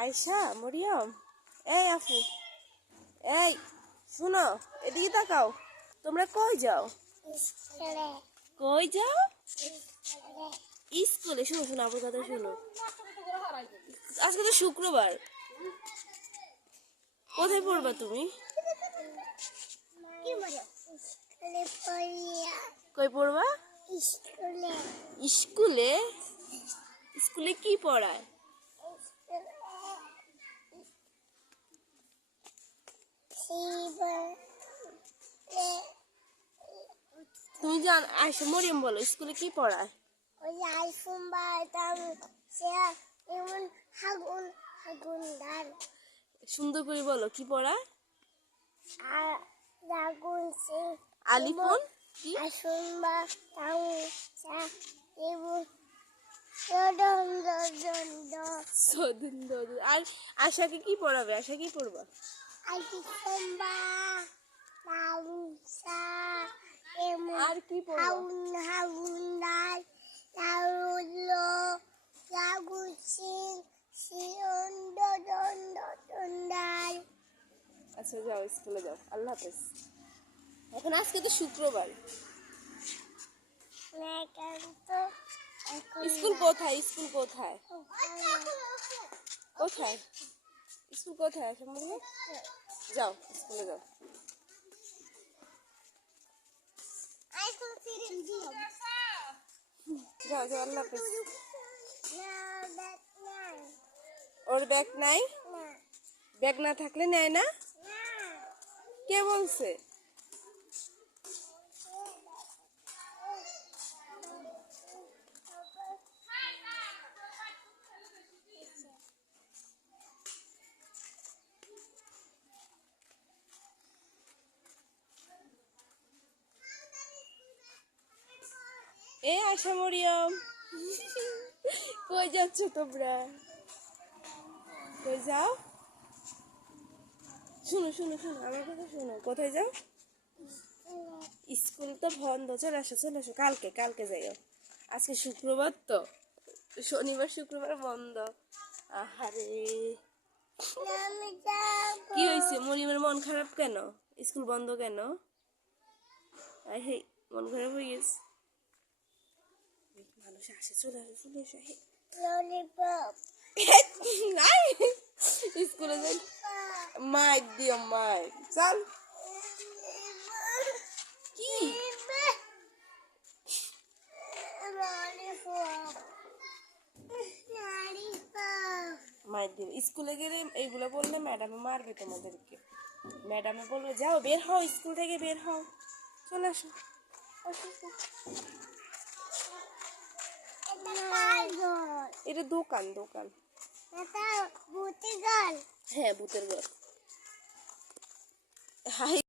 আয়শা, মরিয়ম, এই আপু, এই শুনো, এদিকে তাকাও। তোমরা কই যাও? কই যাও? স্কুলে। শুনো শোনো, আপুর কথা শুনো। আজকে তো শুক্রবার, কোথায় পড়বা তুমি? কই পড়বা? স্কুলে। স্কুলে কি পড়ায়? তুমি জান আয়শা, মরিয়ম বলো, স্কুলে কি পড়ায়? সুন্দর করে বলো, কি পড়ায়? আলিফুন কি? আর আশাকে কি পড়াবে? আশা কি পড়বা? আর কি পড়বা? আচ্ছা যাও, স্কুলে যাও। আল্লাহ হাফেজ। এখন আজকে তো শুক্রবার। স্কুল কোথায়? স্কুল কোথায়? কোথায় স্কুল কোথায়? সম্বন্ধে যাও, স্কুলে যাও। যাও যাও, আল্লাহ হাফেজ। ওর ব্যাগ নাই? ব্যাগ না থাকলে নেয় না? কে বলছে? এ আশা, মরিয়ম, কই যাচ্ছ তোমরা? কই যাও? শুনো শুনো শুনো, আমার কথা শুনো। কোথায় যাও? স্কুল তো বন্ধ। চলে আসো চলে আসো, কালকে কালকে যাইও। আজকে শুক্রবার তো, শনিবার শুক্রবার বন্ধ। আহারে, কি হয়েছে? মরিয়মের মন খারাপ কেন? স্কুল বন্ধ কেন? হে, মন খারাপ হয়ে গেছে। মানুষ আসে, চলে আসো চলে এসো। স্কুলে যাই, মাইক দিও মাইক। চল। কি মাইক দিও? স্কুলে গেলে এইগুলো বললে ম্যাডামে মারবে তোমাদেরকে। ম্যাডামে বলবে যাও বের হও, স্কুল থেকে বের হও। চলে আসো। এটা দোকান দোকান। হ্যাঁ, ভূতের ঘর। হাই।